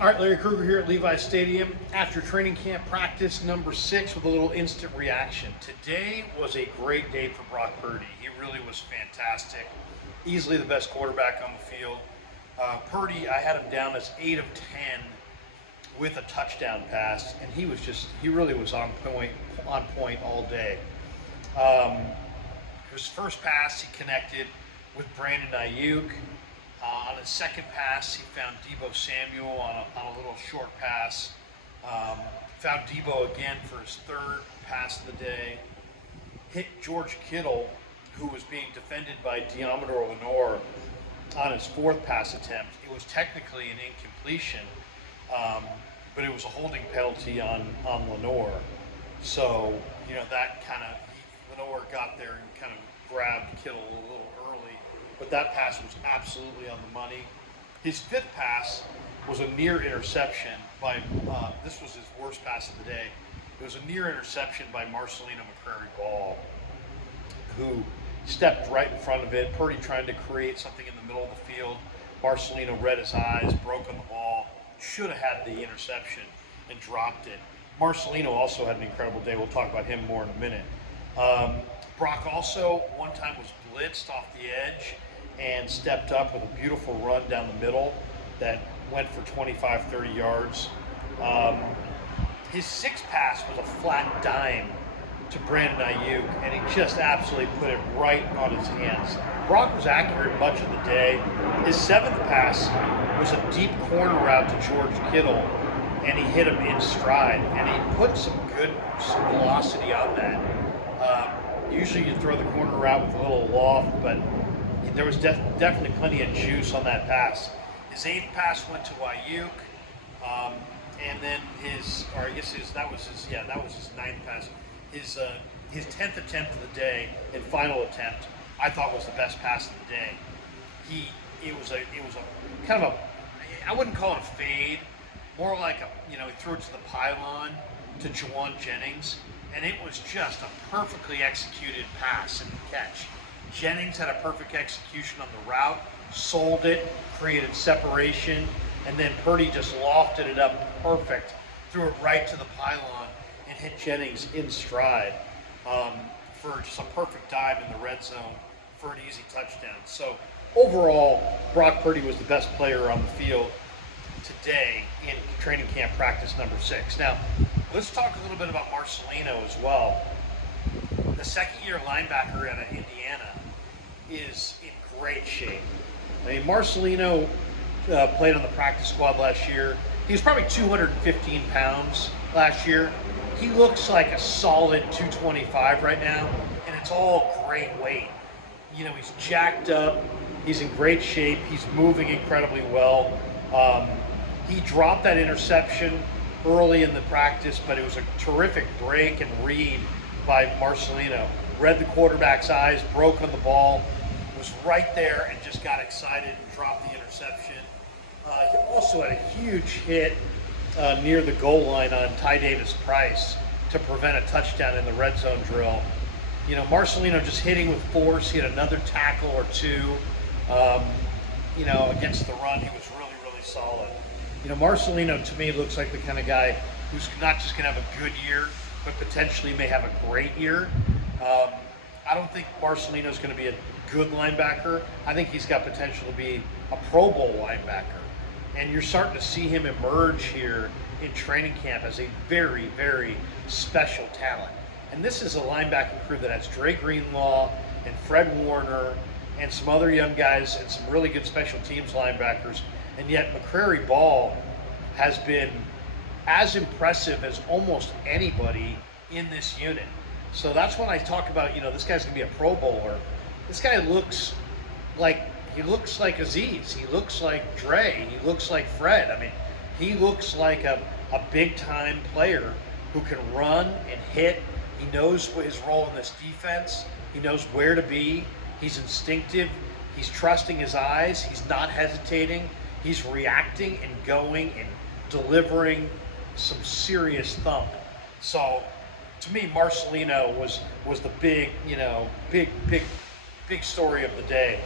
All right, Larry Krueger here at Levi Stadium after training camp practice number 6 with a little instant reaction. Today was a great day for Brock Purdy. He really was fantastic. Easily the best quarterback on the field. Purdy, I had him down as 8 of 10 with a touchdown pass, and he really was on point all day. His first pass, he connected with Brandon Ayuk. On his second pass, he found Deebo Samuel on a little short pass. Found Deebo again for his third pass of the day. Hit George Kittle, who was being defended by Deommodore Lenoir, on his fourth pass attempt. It was technically an incompletion, but it was a holding penalty on Lenoir. So, that kind of, Lenoir got there and kind of grabbed Kittle a little early, but that pass was absolutely on the money. His fifth pass was a near interception by, this was his worst pass of the day. It was a near interception by Marcelino McCrary-Ball, who stepped right in front of it. Purdy trying to create something in the middle of the field. Marcelino read his eyes, broke on the ball, should have had the interception and dropped it. Marcelino also had an incredible day. We'll talk about him more in a minute. Brock also one time was blitzed off the edge and stepped up with a beautiful run down the middle that went for 25, 30 yards. His sixth pass was a flat dime to Brandon Ayuk, and he just absolutely put it right on his hands. Brock was accurate much of the day. His seventh pass was a deep corner route to George Kittle, and he hit him in stride, and he put some velocity on that. Usually you throw the corner route with a little loft, but there was definitely plenty of juice on that pass. His eighth pass went to Ayuk, and then that was his ninth pass. His 10th attempt of the day and final attempt, I thought was the best pass of the day. It was a kind of I wouldn't call it a fade, more like he threw it to the pylon to Jauan Jennings, and it was just a perfectly executed pass and catch. Jennings had a perfect execution on the route, sold it, created separation, and then Purdy just lofted it up perfect, threw it right to the pylon, and hit Jennings in stride for just a perfect dive in the red zone for an easy touchdown. So overall, Brock Purdy was the best player on the field today in training camp practice number 6. Now, let's talk a little bit about Marcelino as well. The second-year linebacker out of Indiana is in great shape. I mean, Marcelino played on the practice squad last year. He was probably 215 pounds last year. He looks like a solid 225 right now, and it's all great weight. He's jacked up. He's in great shape. He's moving incredibly well. He dropped that interception early in the practice, but it was a terrific break and read by Marcelino. Read the quarterback's eyes, broke on the ball, was right there and just got excited and dropped the interception. He also had a huge hit near the goal line on Ty Davis-Price to prevent a touchdown in the red zone drill. Marcelino just hitting with force. He had another tackle or two. Against the run, he was really, really solid. Marcelino to me looks like the kind of guy who's not just going to have a good year, but potentially may have a great year. I don't think Marcelino's going to be a good linebacker. I think he's got potential to be a Pro Bowl linebacker. And you're starting to see him emerge here in training camp as a very, very special talent. And this is a linebacking crew that has Dre Greenlaw and Fred Warner and some other young guys and some really good special teams linebackers. And yet McCrary-Ball has been as impressive as almost anybody in this unit. So that's when I talk about, this guy's going to be a Pro Bowler. This guy looks like Aziz. He looks like Dre. He looks like Fred. I mean, he looks like a big-time player who can run and hit. He knows what his role in this defense. He knows where to be. He's instinctive. He's trusting his eyes. He's not hesitating. He's reacting and going and delivering some serious thump. So, to me, Marcelino was the big story of the day.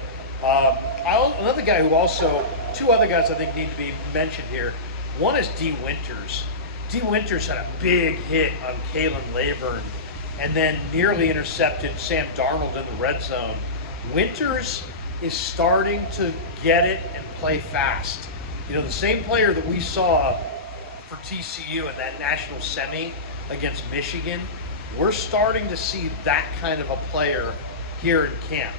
Another guy who also, two other guys I think need to be mentioned here. One is D. Winters. D. Winters had a big hit on Kalen Laburn and then nearly intercepted Sam Darnold in the red zone. Winters is starting to get it and play fast. You know, the same player that we saw for TCU in that national semi against Michigan, we're starting to see that kind of a player here in camp.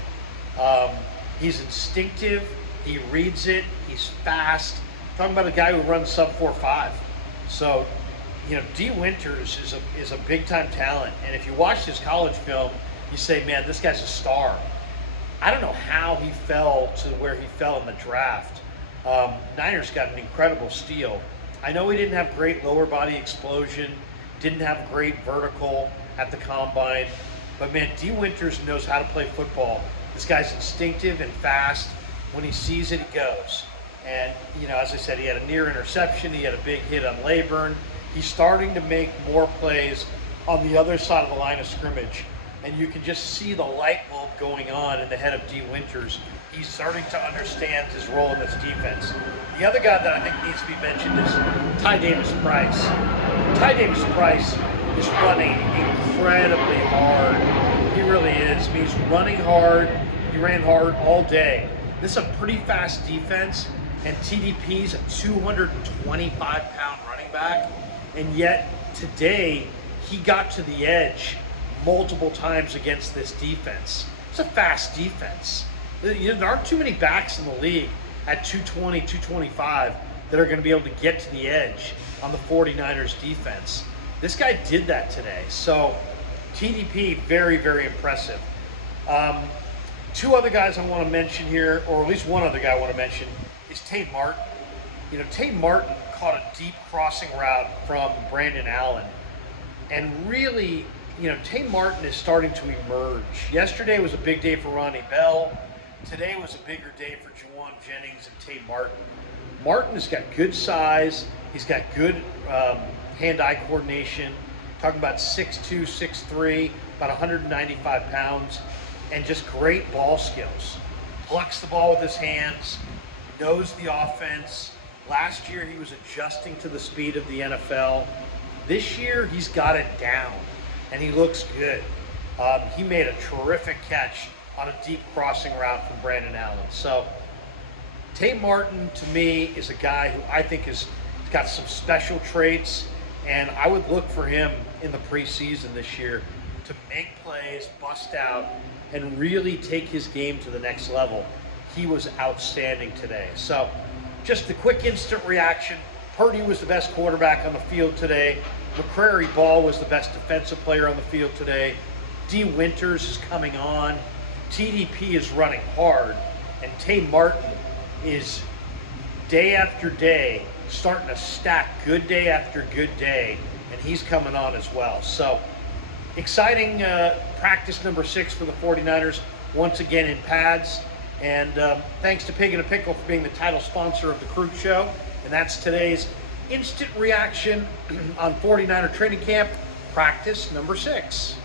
He's instinctive, he reads it, he's fast. Talking about a guy who runs sub 4.5. So, you know, D. Winters is a big time talent. And if you watch his college film, you say, man, this guy's a star. I don't know how he fell to where he fell in the draft. Niners got an incredible steal. I know he didn't have great lower body explosion, didn't have great vertical at the combine, but man, D. Winters knows how to play football. This guy's instinctive and fast. When he sees it, he goes. And, you know, as I said, he had a near interception. He had a big hit on Laburn. He's starting to make more plays on the other side of the line of scrimmage. And you can just see the light bulb going on in the head of D. Winters. He's starting to understand his role in this defense. The other guy that I think needs to be mentioned is Ty Davis-Price. Ty Davis-Price is running incredibly hard. He really is. I mean, he's running hard. He ran hard all day. This is a pretty fast defense, and TDP's a 225-pound running back, and yet today he got to the edge multiple times against this defense. It's a fast defense. You know, there aren't too many backs in the league at 220, 225 that are going to be able to get to the edge on the 49ers defense. This guy did that today. So TDP, very, very impressive. Two other guys I want to mention here, or at least one other guy I want to mention, is Tate Martin. You know, Tate Martin caught a deep crossing route from Brandon Allen. And really, you know, Tate Martin is starting to emerge. Yesterday was a big day for Ronnie Bell. Today was a bigger day for Juwan Jennings and Tate Martin. Martin has got good size. He's got good hand-eye coordination. Talking about 6'2", 6'3", about 195 pounds. And just great ball skills. Plucks the ball with his hands, knows the offense. Last year he was adjusting to the speed of the NFL. This year he's got it down, and he looks good. He made a terrific catch on a deep crossing route from Brandon Allen. So Tate Martin, to me, is a guy who I think has got some special traits, and I would look for him in the preseason this year to make plays, bust out, and really take his game to the next level. He was outstanding today. So just the quick instant reaction. Purdy was the best quarterback on the field today. McCrary Ball was the best defensive player on the field today. D. Winters is coming on. TDP is running hard. And Tate Martin is day after day starting to stack good day after good day. And he's coming on as well. So exciting practice number 6 for the 49ers, once again in pads. And thanks to Pig and a Pickle for being the title sponsor of the Crew Show. And that's today's instant reaction on 49er training camp, practice number 6.